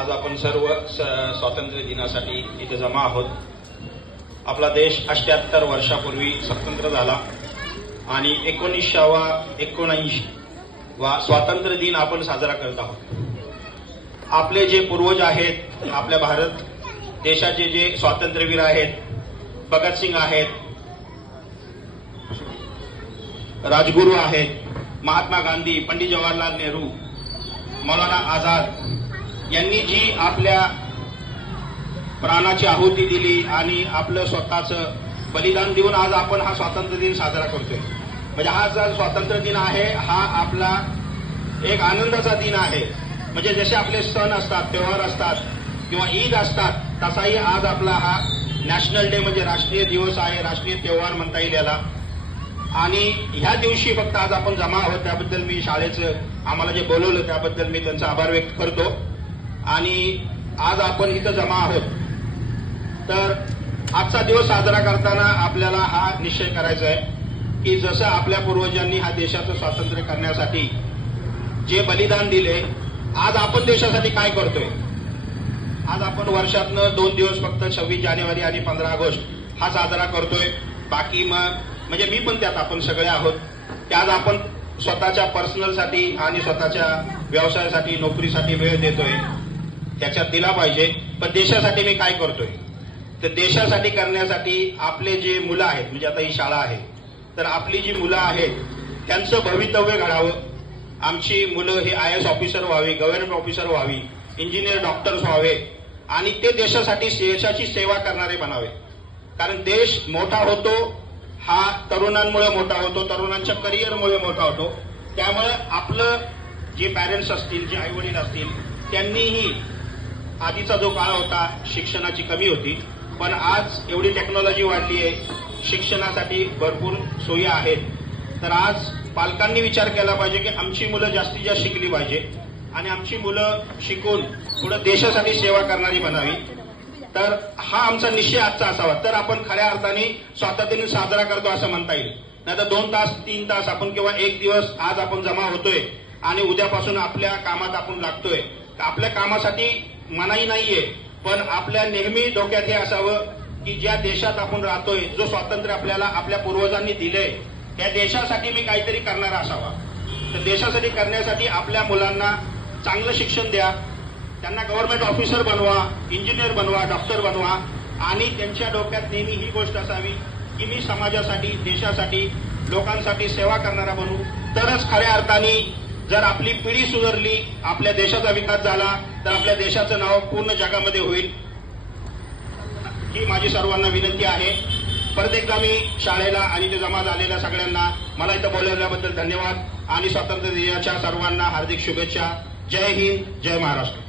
आज आपण सर्व स्वातंत्र्य दिनासाठी इथे जमा आहोत। आपला देश 78 वर्षापूर्वी स्वतंत्र झाला आणि 1979वा स्वातंत्र्य दिन आपण साजरा करत आहोत। आपले जे पूर्वज आहेत, आपल्या भारत देशाचे जे स्वातंत्र्यवीर आहेत, भगतसिंग आहेत, राजगुरू आहेत, महात्मा गांधी, पंडित जवाहरलाल नेहरू, मौलाना आझाद यांनी जी आपल्या प्राणाची आहुती दिली आणि आपलं स्वतःचं बलिदान देऊन आज आपण हा स्वातंत्र्य दिन साजरा करतोय। म्हणजे हा जो स्वातंत्र्य दिन आहे हा आपला एक आनंदाचा दिन आहे। म्हणजे जसे आपले सण असतात, त्योहार असतात किंवा ईद असतात, तसाही आज आपला हा नॅशनल डे म्हणजे राष्ट्रीय दिवस आहे, राष्ट्रीय त्योहार म्हणता येईल याला। आणि ह्या दिवशी फक्त आज आपण जमा आहोत त्याबद्दल मी शाळेचं आम्हाला जे बोलवलं त्याबद्दल मी त्यांचा आभार व्यक्त करतो। आणि आज आपण इथं जमा आहोत तर आजचा दिवस साजरा करताना आपल्याला हा निश्चय करायचा आहे की जसं आपल्या पूर्वजांनी हा देशाचं स्वातंत्र्य करण्यासाठी जे बलिदान दिले, आज आपण देशासाठी काय करतोय। आज आपण वर्षातनं 2 दिवस फक्त 26 जानेवारी आणि 15 ऑगस्ट हा साजरा करतोय। बाकी म्हणजे मी पण त्यात आपण सगळे आहोत, त्यात आपण स्वतःच्या पर्सनलसाठी आणि स्वतःच्या व्यवसायासाठी, नोकरीसाठी वेळ देतोय, त्याच्यात दिला पाहिजे। पण देशासाठी मी काय करतोय तर देशासाठी करण्यासाठी आपले जे मुलं आहेत, म्हणजे आता ही शाळा आहे तर आपली जी मुलं आहेत त्यांचं भवितव्य घडावं। आमची मुलं हे IAS ऑफिसर व्हावी, गव्हर्नमेंट ऑफिसर व्हावी, इंजिनियर, डॉक्टर्स व्हावे आणि ते देशासाठी देशाची सेवा करणारे बनावे। कारण देश मोठा होतो हा तरुणांमुळे मोठा होतो, तरुणांच्या करिअरमुळे मोठा होतो। त्यामुळे आपलं जे पॅरेंट्स असतील, जे आई वडील असतील, त्यांनीही आधीचा जो काळ होता शिक्षणाची कमी होती, पण आज एवढी टेक्नॉलॉजी वाढली आहे, शिक्षणासाठी भरपूर सोयी आहेत। तर आज पालकांनी विचार केला पाहिजे की आमची मुलं जास्तीत जास्त शिकली पाहिजे आणि आमची मुलं शिकून पुढे देशासाठी सेवा करणारी बनावी। तर हा आमचा निश्चय आजचा असावा, तर आपण खऱ्या अर्थाने स्वातंत्र्य दिन साजरा करतो असं म्हणता येईल। नाहीतर 2 तास 3 तास आपण किंवा 1 दिवस आज आपण जमा होतोय आणि उद्यापासून आपल्या कामात आपण लागतोय। आपल्या कामासाठी मनाई नाहीये, पण आपल्या नेहमी डोक्यात हे असावं की ज्या देशात आपण राहतोय, जो स्वातंत्र्य आपल्याला आपल्या पूर्वजांनी दिलंय, त्या देशासाठी मी काहीतरी करणारा असावा। तर देशासाठी करण्यासाठी आपल्या मुलांना चांगलं शिक्षण द्या, त्यांना गव्हर्नमेंट ऑफिसर बनवा, इंजिनियर बनवा, डॉक्टर बनवा आणि त्यांच्या डोक्यात नेहमी ही गोष्ट असावी की मी समाजासाठी, देशासाठी, लोकांसाठी सेवा करणारा बनू। तरच खऱ्या अर्थाने जर आपली पिढी सुधारली, आपल्या देशाचा विकास झाला तर आपल्या देशाचं नाव पूर्ण जगामध्ये होईल। ही माझी सर्वांना विनंती आहे। परत एकदा मी शाळेला आणि इथे जमा झालेल्या सगळ्यांना मला इथं बोलवल्याबद्दल धन्यवाद आणि स्वातंत्र्य दिनाच्या सर्वांना हार्दिक शुभेच्छा। जय हिंद, जय महाराष्ट्र।